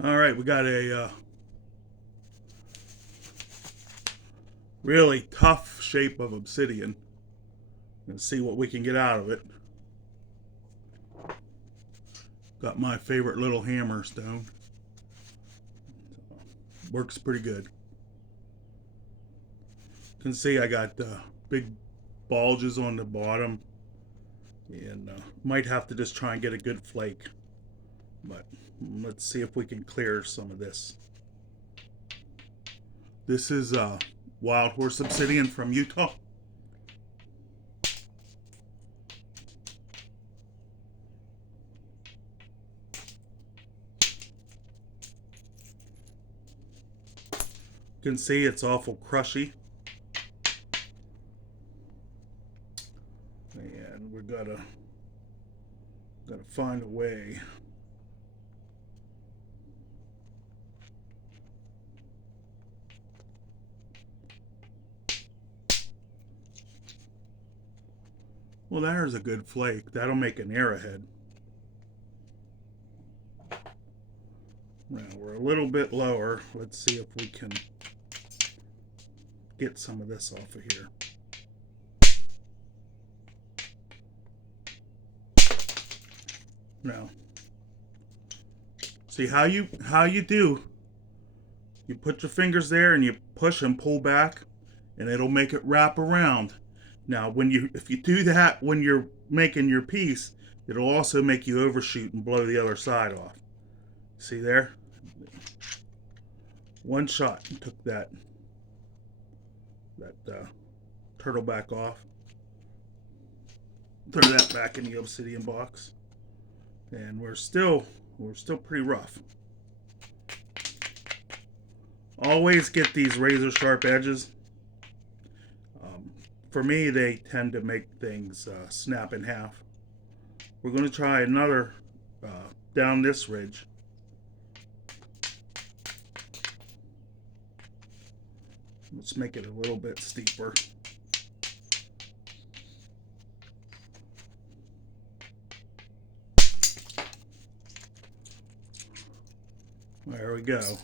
All right, we got a really tough shape of obsidian, and see what we can get out of it. Got my favorite little hammer stone. Works pretty good. You can see I got big bulges on the bottom, and might have to just try and get a good flake. But let's see if we can clear some of this. This is wild horse obsidian from Utah. You can see it's awful crushy. And we gotta find a way. Well, there's a good flake. That'll make an arrowhead. Now we're a little bit lower. Let's see if we can get some of this off of here. Now, see how you do. You put your fingers there and you push and pull back, and it'll make it wrap around. Now, if you do that when you're making your piece, it'll also make you overshoot and blow the other side off. See there? One shot took that turtle back off. Throw that back in the obsidian box, and we're still pretty rough. Always get these razor sharp edges. For me, they tend to make things snap in half. We're going to try another down this ridge. Let's make it a little bit steeper. There we go.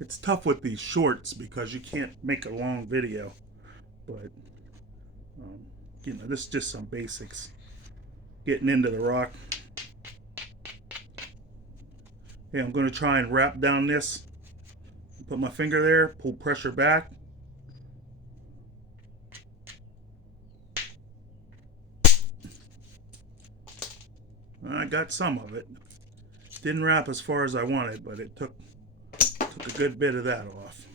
It's tough with these shorts because you can't make a long video, but this is just some basics. Getting into the rock. Okay, I'm going to try and wrap down this. Put my finger there, pull pressure back. I got some of it. Didn't wrap as far as I wanted, but it took a good bit of that off.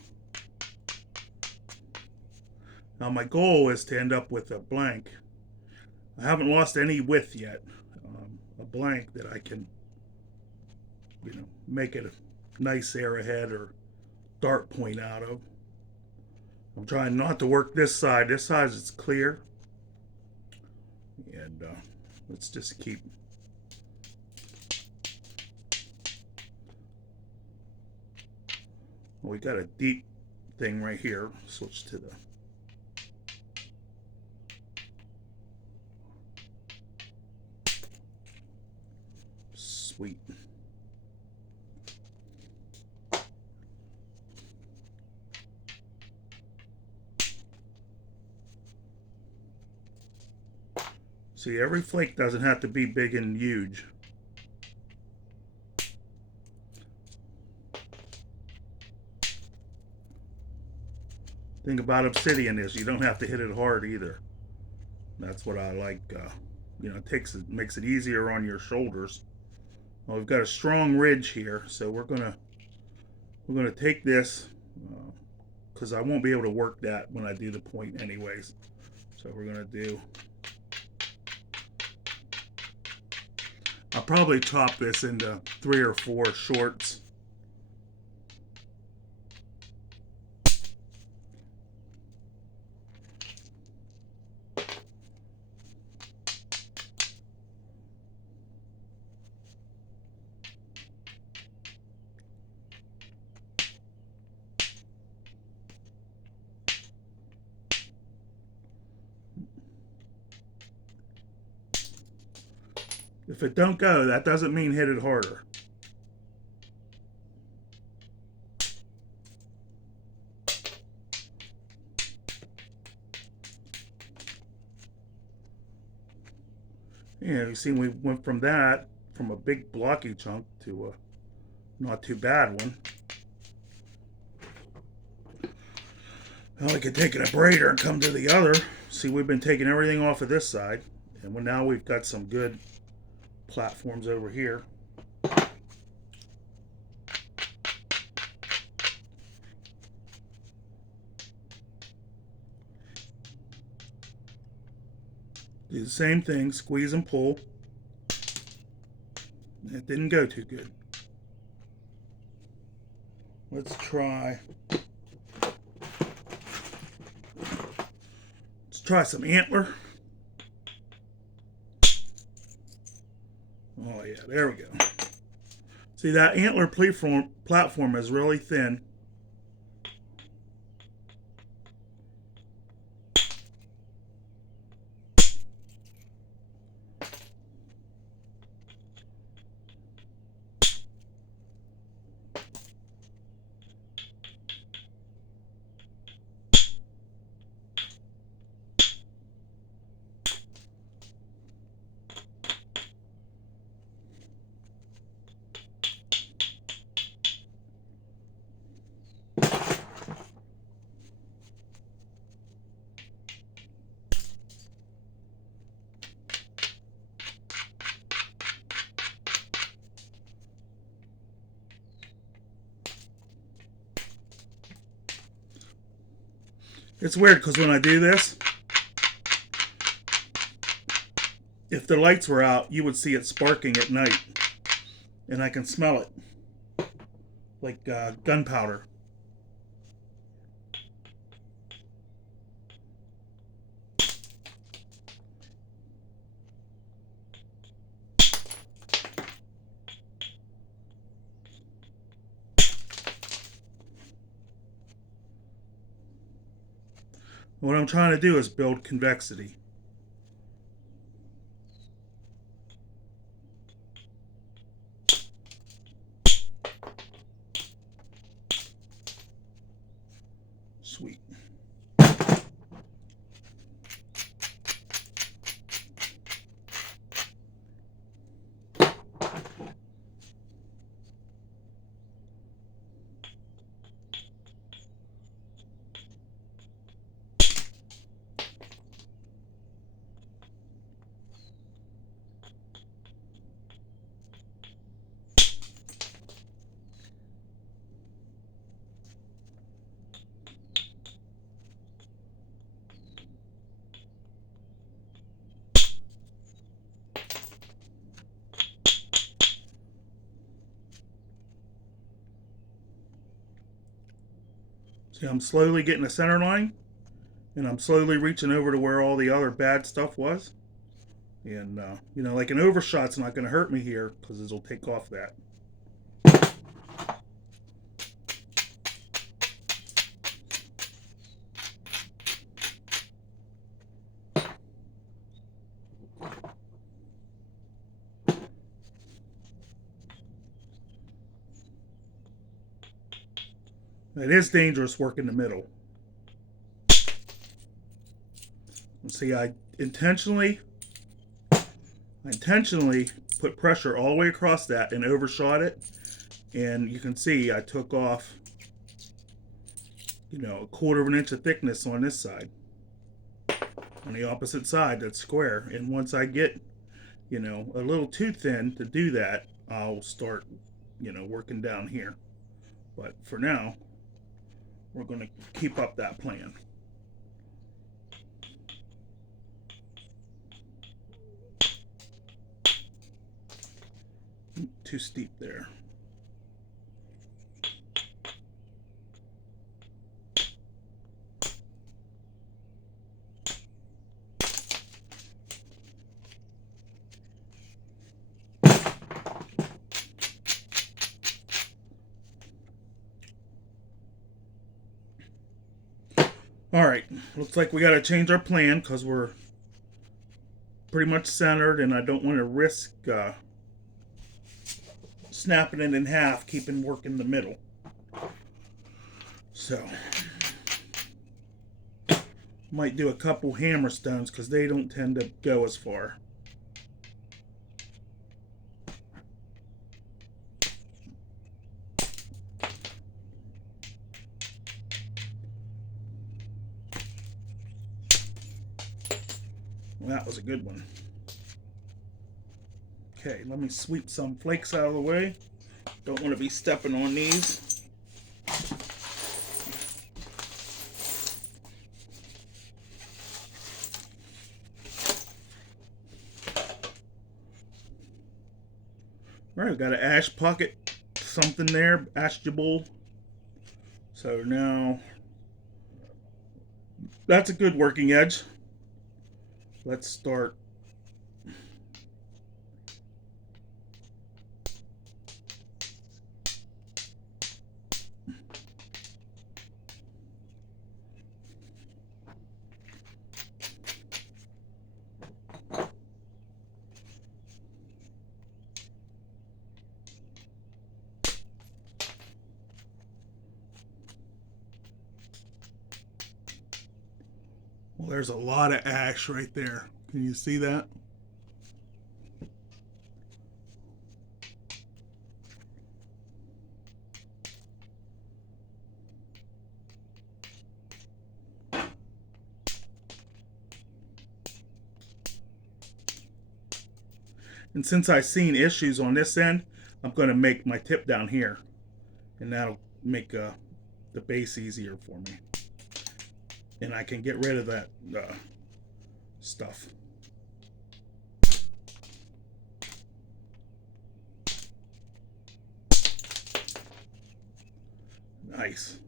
Now my goal is to end up with a blank. I haven't lost any width yet. A blank that I can, make it a nice arrowhead or dart point out of. I'm trying not to work this side. This side is clear. And let's just keep. Well, we got a deep thing right here. Switch to the. Sweet. See, every flake doesn't have to be big and huge. Thing about obsidian is you don't have to hit it hard either. That's what I like. It makes it easier on your shoulders. Well, we've got a strong ridge here, so we're gonna take this because I won't be able to work that when I do the point anyways. So we're gonna do. I'll probably chop this into 3 or 4 shorts. If it don't go, that doesn't mean hit it harder. Yeah, you see, we went from a big blocky chunk to a not too bad one. Well, we could take an abrader and come to the other. See, we've been taking everything off of this side, and now we've got some good platforms over here. Do the same thing, squeeze and pull. It didn't go too good. Let's try some antler. Oh yeah, there we go. See, that antler platform is really thin. It's weird because when I do this, if the lights were out, you would see it sparking at night. And I can smell it. Like gunpowder. What I'm trying to do is build convexity. Sweet. See, I'm slowly getting a center line, and I'm slowly reaching over to where all the other bad stuff was. And, like an overshot's not going to hurt me here because it'll take off that. It is dangerous working the middle. See, I intentionally put pressure all the way across that and overshot it. And you can see I took off, a quarter of an inch of thickness on this side. On the opposite side, that's square. And once I get, a little too thin to do that, I'll start, working down here. But for now, we're going to keep up that plan. Too steep there. All right, looks like we got to change our plan because we're pretty much centered, and I don't want to risk snapping it in half, keeping work in the middle. So might do a couple hammer stones because they don't tend to go as far. Well, that was a good one. Okay, let me sweep some flakes out of the way. Don't want to be stepping on these. All right, we've got an ash pocket, something there, ashable. So now that's a good working edge. Let's start. Well, there's a lot of ash right there. Can you see that? And since I've seen issues on this end, I'm going to make my tip down here. And that'll make the base easier for me. And I can get rid of that stuff. Nice.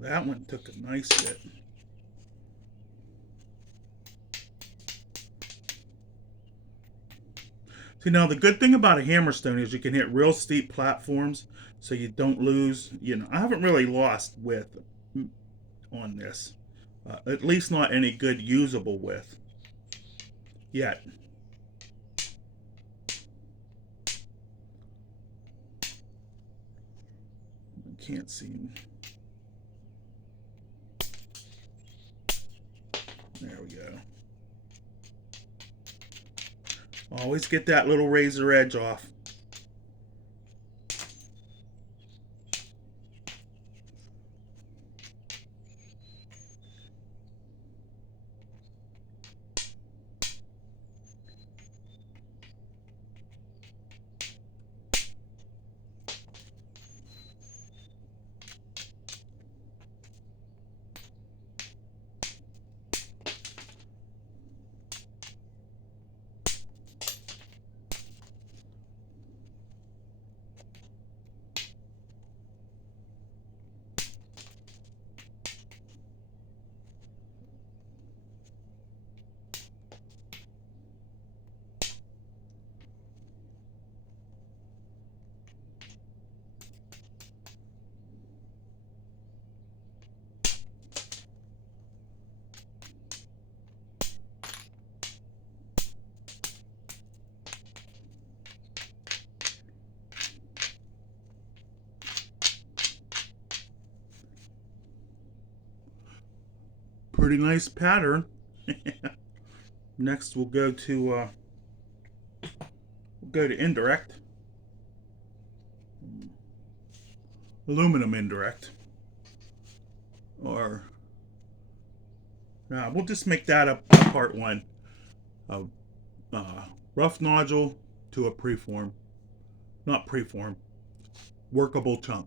That one took a nice hit. See, now the good thing about a hammerstone is you can hit real steep platforms so you don't lose. You know, I haven't really lost width on this. At least not any good usable width yet. I can't see. There we go. Always get that little razor edge off. Pretty nice pattern. Next, we'll go to indirect, aluminum indirect, or we'll just make that a part one. A rough nodule to a preform, not preform, workable chunk.